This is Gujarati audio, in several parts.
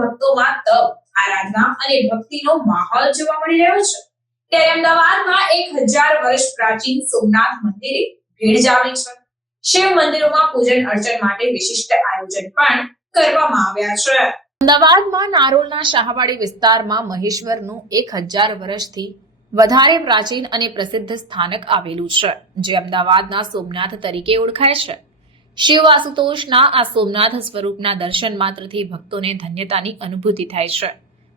ભક્તોમાં તપ, આરાધના અને ભક્તિનો માહોલ જોવા મળી રહ્યો છે. ત્યારે અમદાવાદમાં એક હજાર વર્ષ પ્રાચીન સોમનાથ મંદિરે ભીડ જામી છે. શિવ મંદિરોમાં પૂજન અર્ચન માટે વિશિષ્ટ આયોજન પણ કરવામાં આવ્યા છે. અમદાવાદમાં નારોલના શાહવાડી વિસ્તારમાં મહેશ્વરનું એક હજાર વર્ષથી વધારે પ્રાચીન અને પ્રસિદ્ધ સ્થાનક આવેલું છે, જે અમદાવાદના સોમનાથ તરીકે ઓળખાય છે. શિવ આશુતોષના આ સોમનાથ સ્વરૂપના દર્શન માત્રથી ભક્તોને ધન્યતાની અનુભૂતિ થાય છે.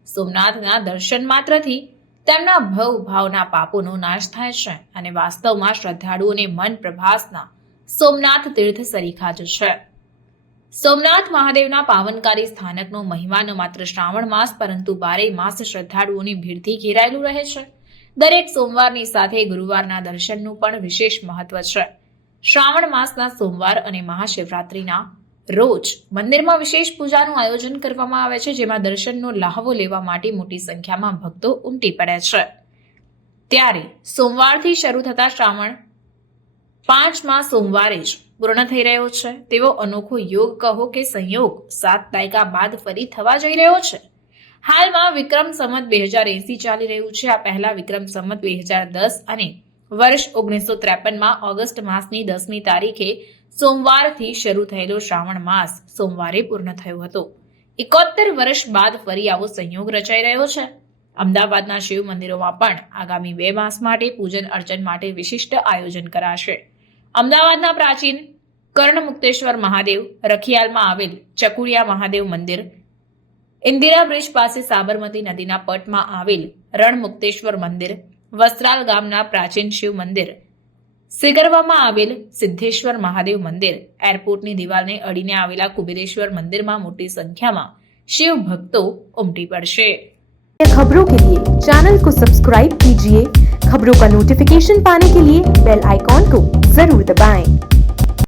સોમનાથના દર્શન માત્રથી તેમના ભવ ભાવના પાપોનો નાશ થાય છે અને વાસ્તવમાં શ્રદ્ધાળુઓને મન પ્રભાસના સોમનાથ તીર્થ સરીખા જ છે. સોમનાથ મહાદેવના પાવનકારી સ્થાનકનો મહિમા ન માત્ર શ્રાવણ માસ પરંતુ બારે માસ શ્રદ્ધાળુઓની ભીડથી ઘેરાયેલું રહે છે. દરેક સોમવારની સાથે ગુરુવારના દર્શનનું પણ વિશેષ મહત્વ છે. શ્રાવણ માસના સોમવાર અને મહાશિવરાત્રિના રોજ મંદિરમાં વિશેષ પૂજાનું આયોજન કરવામાં આવે છે, જેમાં દર્શનનો લહાવો લેવા માટે મોટી સંખ્યામાં ભક્તો ઉમટી પડે છે. ત્યારે સોમવારથી શરૂ થતા શ્રાવણ પાંચમાં સોમવારે જ પૂર્ણ થઈ રહ્યો છે. તેવો અનોખો યોગ કહો કે સંયોગ સાત દાયકા બાદ ફરી થવા જઈ રહ્યો છે. હાલમાં વિક્રમ સંમત બે હજાર એસી ચાલી રહ્યું છે. આ પહેલા વિક્રમ સંમત બે હજાર દસ અને વર્ષ ઓગણીસો ત્રેપનમાં ઓગસ્ટ માસની દસમી તારીખે સોમવારથી શરૂ થયેલો શ્રાવણ માસ સોમવારે પૂર્ણ થયો હતો. એકોતેર વર્ષ બાદ ફરી આવો સંયોગ રચાઈ રહ્યો છે. અમદાવાદના શિવ મંદિરોમાં પણ આગામી બે માસ માટે પૂજન અર્ચન માટે વિશિષ્ટ આયોજન કરાશે. અમદાવાદના પ્રાચીન કર્ણમુક્તેશ્વર મહાદેવ રખિયાલમાં આવેલ ચકુડિયા મહાદેવ મંદિર ઇન્દિરા બ્રિજ પાસે સાબરમતી નદીના પટમાં આવેલ રણમુક્તેશ્વર મંદિર વસ્ત્રાલ ગામના પ્રાચીન શિવ મંદિર સિગરવામાં આવેલ સિદ્ધેશ્વર મહાદેવ મંદિર એરપોર્ટની દિવાલને અડીને આવેલા કુબેરેશ્વર મંદિરમાં મોટી સંખ્યામાં શિવ ભક્તો ઉમટી પડશે खबरों के लिए चैनल को सब्सक्राइब कीजिए खबरों का नोटिफिकेशन पाने के लिए बेल आइकॉन को जरूर दबाएं।